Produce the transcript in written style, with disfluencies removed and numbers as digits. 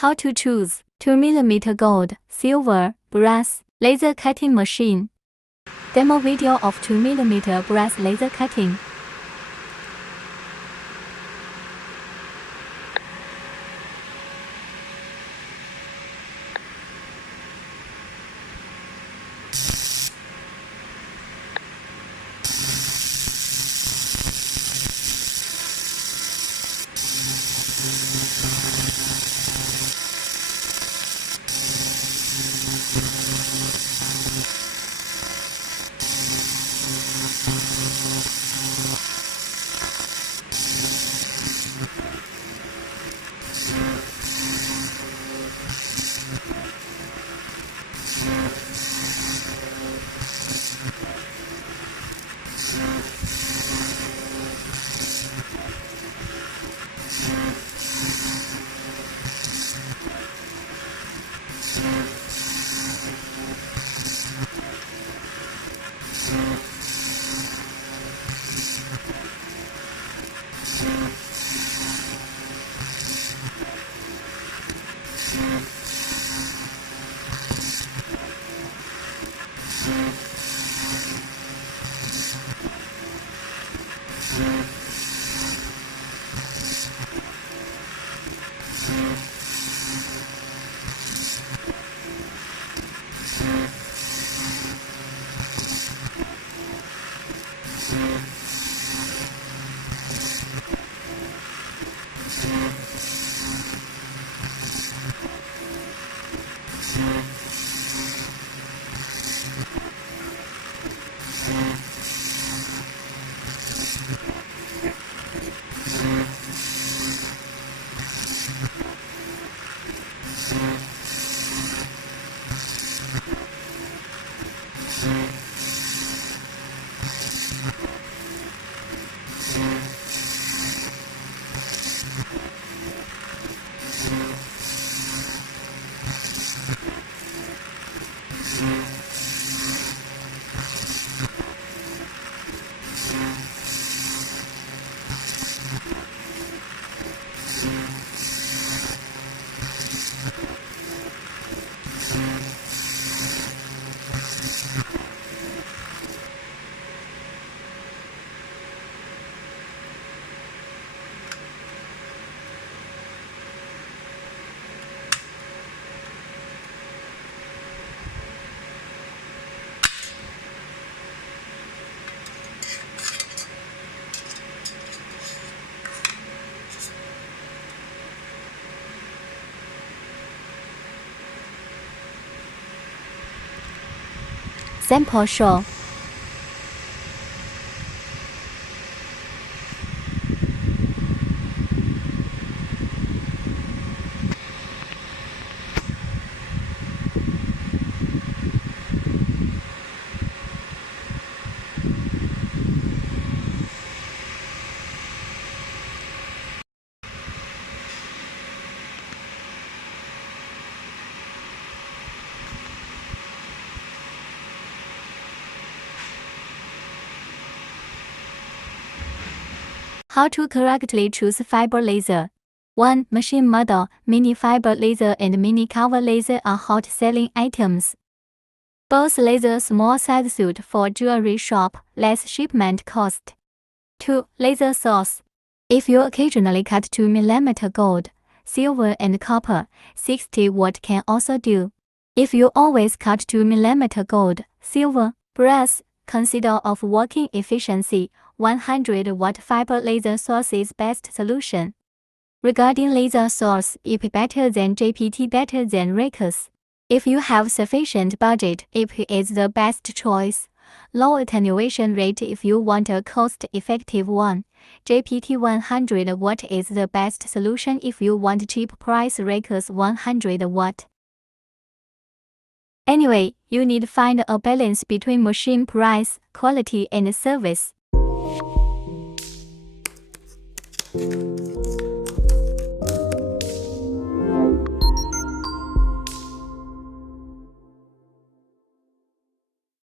How to choose 2mm gold, silver, brass, laser cutting machine. Demo video of 2mm brass laser cutting. Sample show. How to correctly choose fiber laser. 1. Machine model, mini fiber laser and mini cover laser are hot selling items. Both lasers small size suit for jewelry shop, less shipment cost. 2. Laser source. If you occasionally cut 2mm gold, silver and copper, 60 watt can also do. If you always cut 2mm gold, silver, brass, consider of working efficiency, 100 watt fiber laser source is best solution. Regarding laser source, IP better than JPT, better than Raycus. If you have sufficient budget, IP is the best choice. Low attenuation rate if you want a cost-effective one. JPT 100 watt is the best solution if you want cheap price. Raycus 100 watt. Anyway, you need to find a balance between machine price, quality and service.